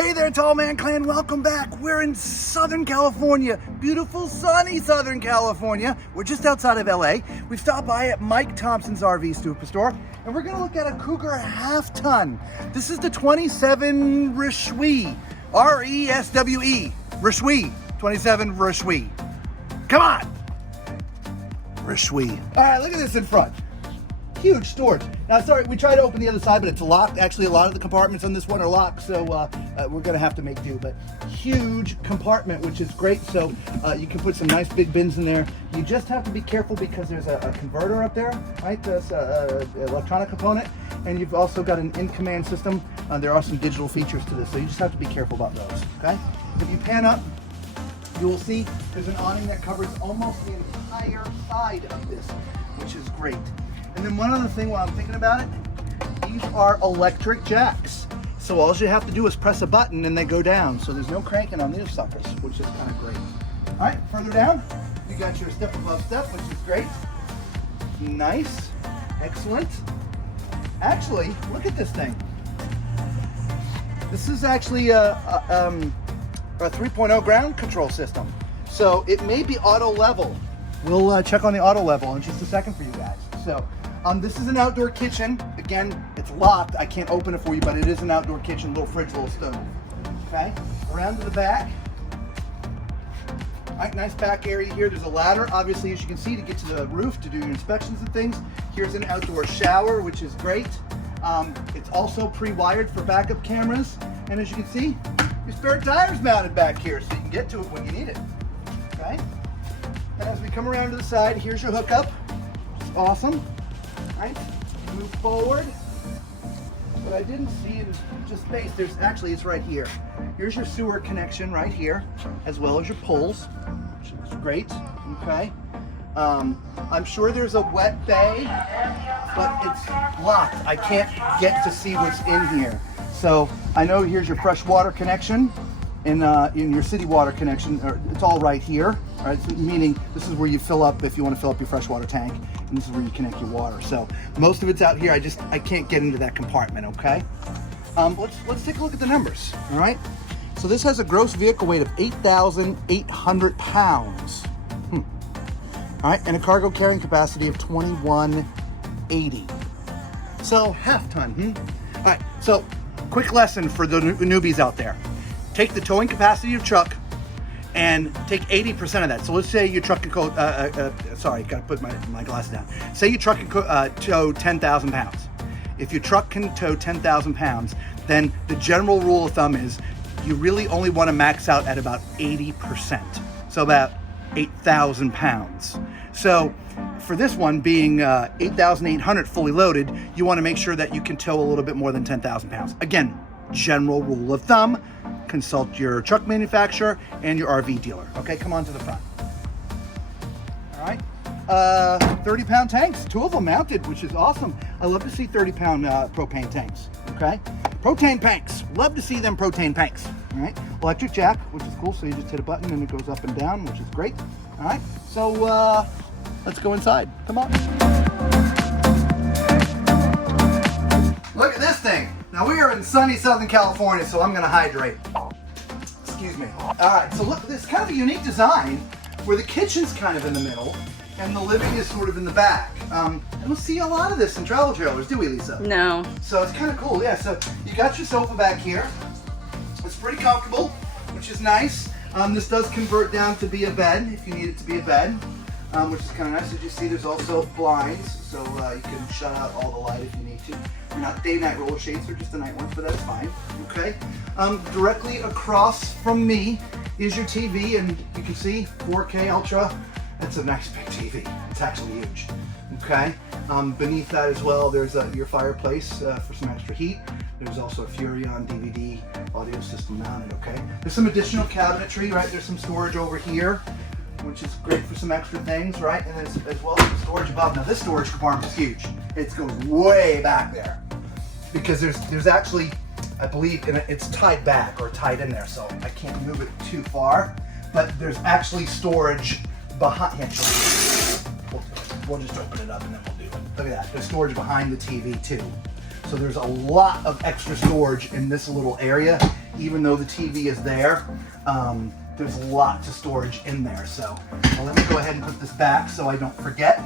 Hey there, Tall Man Clan, welcome back. We're in Southern California, beautiful sunny Southern California. We're just outside of LA. We've stopped by at Mike Thompson's RV superstore, and we're gonna look at a Cougar Half Ton. This is the 27RESWE, R-E-S-W-E, RESWE, 27RESWE. Come on, RESWE. All right, look at this in front. Huge storage. Now, sorry, we tried to open the other side, but it's locked. Actually, a lot of the compartments on this one are locked, so we're gonna have to make do. But huge compartment, which is great. So you can put some nice big bins in there. You just have to be careful because there's a converter up there, right? There's an electronic component, and you've also got an in-command system. There are some digital features to this, so you just have to be careful about those, okay? If you pan up, you will see there's an awning that covers almost the entire side of this, which is great. And then one other thing while I'm thinking about it, these are electric jacks. So all you have to do is press a button and they go down. So there's no cranking on these suckers, which is kind of great. All right, further down, you got your step above step, which is great. Nice, excellent. Actually, look at this thing. This is actually a 3.0 ground control system. So it may be auto level. We'll check on the auto level in just a second for you guys. So this is an outdoor kitchen. Again, it's locked. I can't open it for you, but it is an outdoor kitchen, little fridge, little stove. Okay, around to the back. All right, nice back area here. There's a ladder, obviously, as you can see, to get to the roof to do your inspections and things. Here's an outdoor shower, which is great. It's also pre-wired for backup cameras. And as you can see, your spare tire's mounted back here, so you can get to it when you need it. Okay, and as we come around to the side, here's your hookup. Awesome. Right, move forward. What I didn't see is just space. There's actually, it's right here. Here's your sewer connection right here, as well as your poles, which is great. Okay. I'm sure there's a wet bay, but it's locked. I can't get to see what's in here. So I know here's your fresh water connection, in your city water connection. It's all right here. All right, so meaning this is where you fill up if you want to fill up your freshwater tank, and this is where you connect your water. So most of it's out here. I can't get into that compartment. Okay, let's take a look at the numbers. All right, so this has a gross vehicle weight of 8,800 pounds. All right, and a cargo carrying capacity of 2,180. So half ton. All right, so quick lesson for the newbies out there: take the towing capacity of your truck and take 80% of that. So let's say your truck can go, sorry, gotta put my glasses down. Say your truck can tow 10,000 pounds. If your truck can tow 10,000 pounds, then the general rule of thumb is you really only wanna max out at about 80%. So about 8,000 pounds. So for this one being 8,800 fully loaded, you wanna make sure that you can tow a little bit more than 10,000 pounds. Again, general rule of thumb, consult your truck manufacturer and your RV dealer. Okay, come on to the front. All right, 30-pound tanks, 2 of them mounted, which is awesome. I love to see 30-pound propane tanks, okay? Propane tanks, love to see them propane tanks, all right? Electric jack, which is cool, so you just hit a button and it goes up and down, which is great. All right, so let's go inside, come on. Look at this thing. Now we are in sunny Southern California, so I'm gonna hydrate. Excuse me. All right, so look, this is kind of a unique design where the kitchen's kind of in the middle and the living is sort of in the back. I don't see a lot of this in travel trailers, do we, Lisa? No. So it's kind of cool, yeah. So you got your sofa back here. It's pretty comfortable, which is nice. This does convert down to be a bed if you need it to be a bed, which is kind of nice. As you see, there's also blinds, so you can shut out all the light if you need to. They're not day-night roller shades, they're just the night ones, but that's fine, okay? Directly across from me is your TV, and you can see 4K Ultra. That's a nice big TV. It's actually huge, okay? Beneath that as well, there's your fireplace for some extra heat. There's also a Furrion DVD audio system mounted, okay? There's some additional cabinetry, right? There's some storage over here, which is great for some extra things, right? And as well as the storage above. Now this storage compartment is huge. It goes way back there because there's actually, I believe, it's tied back or tied in there, so I can't move it too far. But there's actually storage behind. We'll just open it up and then we'll do it. Look at that. There's storage behind the TV too. So there's a lot of extra storage in this little area, even though the TV is there. There's lots of storage in there. So let me go ahead and put this back so I don't forget.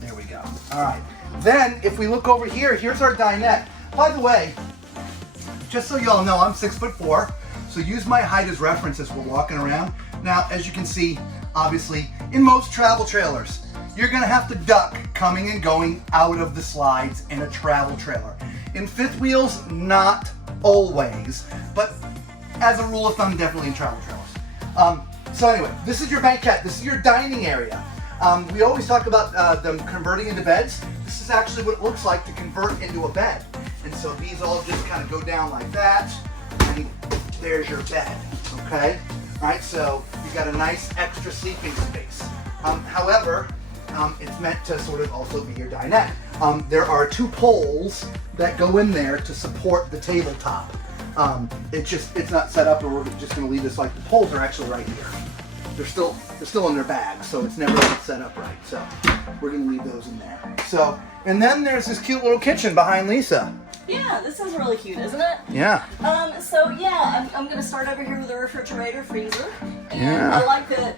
There we go. All right. Then if we look over here, here's our dinette. By the way, just so y'all know, I'm 6'4", so use my height as reference as we're walking around. Now, as you can see, obviously, in most travel trailers, you're gonna have to duck coming and going out of the slides in a travel trailer. In fifth wheels, not always, but as a rule of thumb, definitely in travel trailers. So anyway, this is your banquette. This is your dining area. We always talk about them converting into beds. This is actually what it looks like to convert into a bed. And so these all just kind of go down like that, and there's your bed, okay? All right, so you've got a nice extra sleeping space. However, it's meant to sort of also be your dinette. There are 2 poles that go in there to support the tabletop. It's not set up, and we're just going to leave this like the poles are actually right here. They're still in their bags, so it's never set up right. So we're going to leave those in there. So, and then there's this cute little kitchen behind Lisa. Yeah, this is really cute, isn't it? Yeah. So yeah, I'm going to start over here with the refrigerator, freezer, and yeah. I like the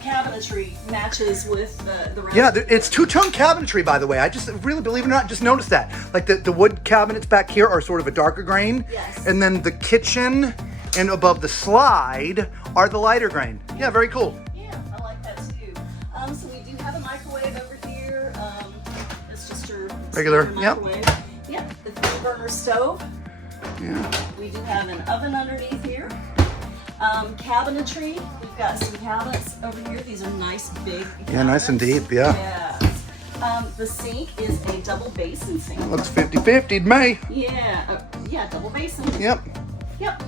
cabinetry matches with the rest. Yeah, it's two-tone cabinetry, by the way. I just really, believe it or not, just noticed that. Like the wood cabinets back here are sort of a darker grain. Yes. And then the kitchen and above the slide are the lighter grain. Yeah, very cool. Yeah, I like that too. So we do have a microwave over here. It's just your regular microwave. Yep, the 3-burner stove. Yeah. We do have an oven underneath here. Cabinetry. We've got some cabinets over here. These are nice big cabinets. Yeah, nice and deep, yeah. Yeah. The sink is a double basin sink. Looks 50-50 to me. Yeah, yeah, double basin. Yep. Yep.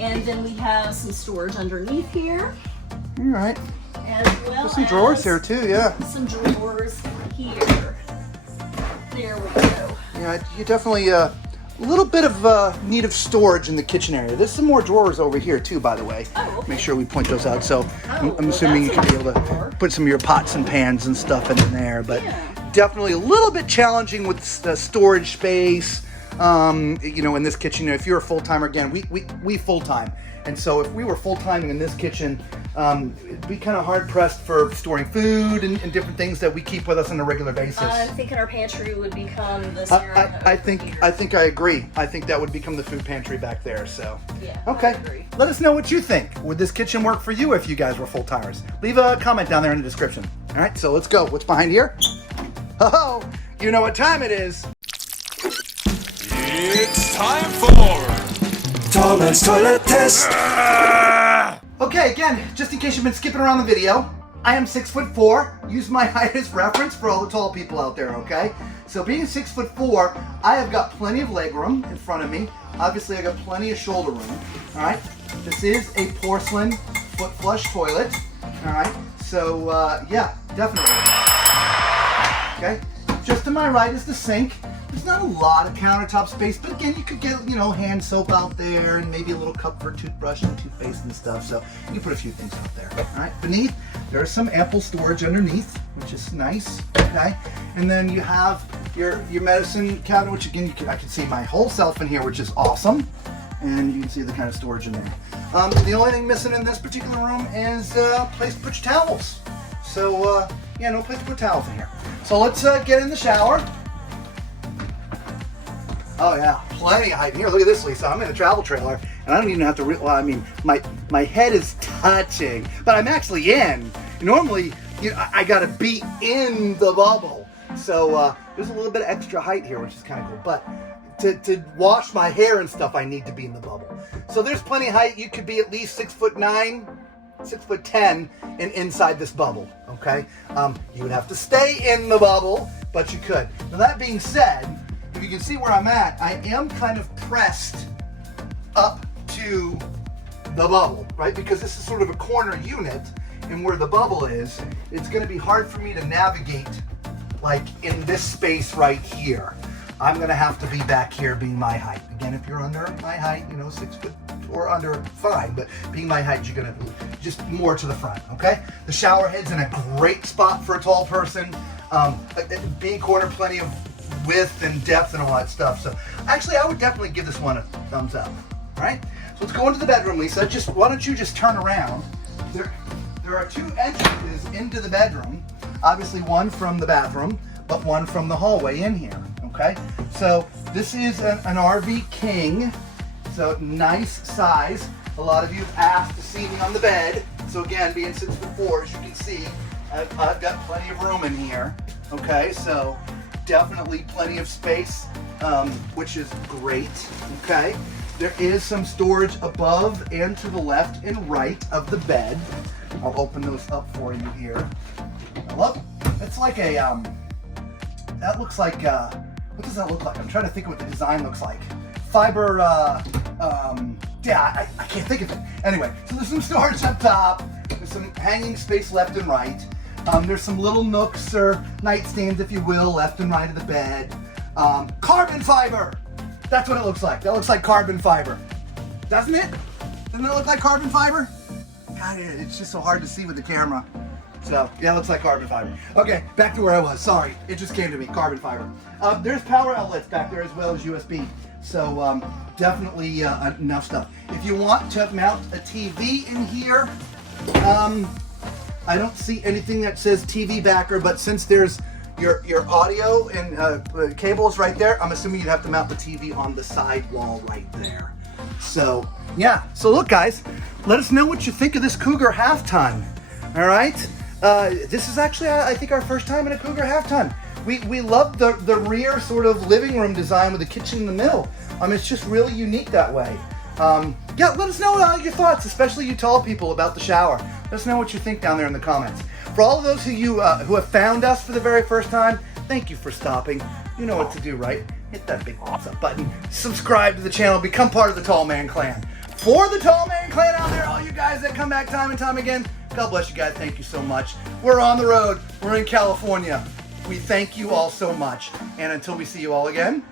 And then we have some storage underneath here. All right. As well There's some drawers here too, yeah. Some drawers here. There we go. Yeah, you definitely a little bit of need of storage in the kitchen area. There's some more drawers over here too, by the way. Oh, okay. Make sure we point those out. So I'm well, assuming you that's can be able drawer. to put some of your pots and pans and stuff in there, but Yeah. definitely a little bit challenging with the storage space. You know, in this kitchen, if you're a full-timer, again, we full-time. And so if we were full-time in this kitchen, it'd be kind of hard-pressed for storing food and different things that we keep with us on a regular basis. I'm thinking our pantry would become this area. I think I agree. I think that would become the food pantry back there. So, Yeah, okay. I agree. Let us know what you think. Would this kitchen work for you if you guys were full-timers? Leave a comment down there in the description. All right, so let's go. What's behind here? Oh, you know what time it is. It's time for Tom's Toilet Test. Okay, again, just in case you've been skipping around the video, I am 6'4". Use my height as reference for all the tall people out there, okay? So being 6'4", I have got plenty of leg room in front of me. Obviously, I got plenty of shoulder room, all right? This is a porcelain foot flush toilet, all right? So, yeah, definitely. Okay, just to my right is the sink. There's not a lot of countertop space, but again, you could get, you know, hand soap out there and maybe a little cup for a toothbrush and toothpaste and stuff. So you can put a few things out there. All right, beneath, there's some ample storage underneath, which is nice, okay? And then you have your medicine cabinet, which again, I can see my whole self in here, which is awesome. And you can see the kind of storage in there. The only thing missing in this particular room is a place to put your towels. So, yeah, no place to put towels in here. So let's get in the shower. Oh yeah, plenty of height. Here, look at this, Lisa. I'm in a travel trailer, and I don't even have to, well, I mean, my head is touching, but I'm actually in. Normally, you know, I gotta be in the bubble. So there's a little bit of extra height here, which is kind of cool. But to wash my hair and stuff, I need to be in the bubble. So there's plenty of height. You could be at least 6'9", 6'10", and inside this bubble, okay? You would have to stay in the bubble, but you could. Now that being said, if you can see where I'm at, I am kind of pressed up to the bubble, right? Because this is sort of a corner unit, and where the bubble is, it's gonna be hard for me to navigate like in this space right here. I'm gonna have to be back here being my height. Again, if you're under my height, you know, 6 foot or under, fine, but being my height, you're gonna just more to the front, okay? The shower head's in a great spot for a tall person. Being corner, plenty of width and depth and all that stuff. So actually, I would definitely give this one a thumbs up. All right, so let's go into the bedroom, Lisa. Why don't you just turn around? There are 2 entrances into the bedroom. Obviously, one from the bathroom, but one from the hallway in here. Okay, so this is an RV King. So nice size. A lot of you have asked to see me on the bed. So again, being 6'4", as you can see, I've got plenty of room in here. Okay, so definitely plenty of space, which is great. Okay, there is some storage above and to the left and right of the bed. I'll open those up for you here. Look, it's like a that looks like what does that look like? I'm trying to think of what the design looks like. Fiber, yeah, I can't think of it. Anyway, so there's some storage up top. There's some hanging space left and right. There's some little nooks or nightstands, if you will, left and right of the bed. Carbon fiber. That's what it looks like. That looks like carbon fiber. Doesn't it? Doesn't it look like carbon fiber? God, it's just so hard to see with the camera. So, yeah, it looks like carbon fiber. Okay, back to where I was. Sorry, it just came to me, carbon fiber. There's power outlets back there as well as USB. So, definitely enough stuff. If you want to mount a TV in here, I don't see anything that says TV backer, but since there's your audio and cables right there, I'm assuming you'd have to mount the TV on the side wall right there. So, yeah. So look, guys, let us know what you think of this Cougar Half Ton. All right? This is actually, I think, our first time in a Cougar Half Ton. We love the rear sort of living room design with the kitchen in the middle. It's just really unique that way. Yeah, let us know your thoughts, especially you tall people, about the shower. Let us know what you think down there in the comments. For all of those who have found us for the very first time, thank you for stopping. You know what to do, right? Hit that big thumbs up button, subscribe to the channel, become part of the Tall Man Clan. For the Tall Man Clan out there, all you guys that come back time and time again, God bless you guys, thank you so much. We're on the road, we're in California. We thank you all so much. And until we see you all again,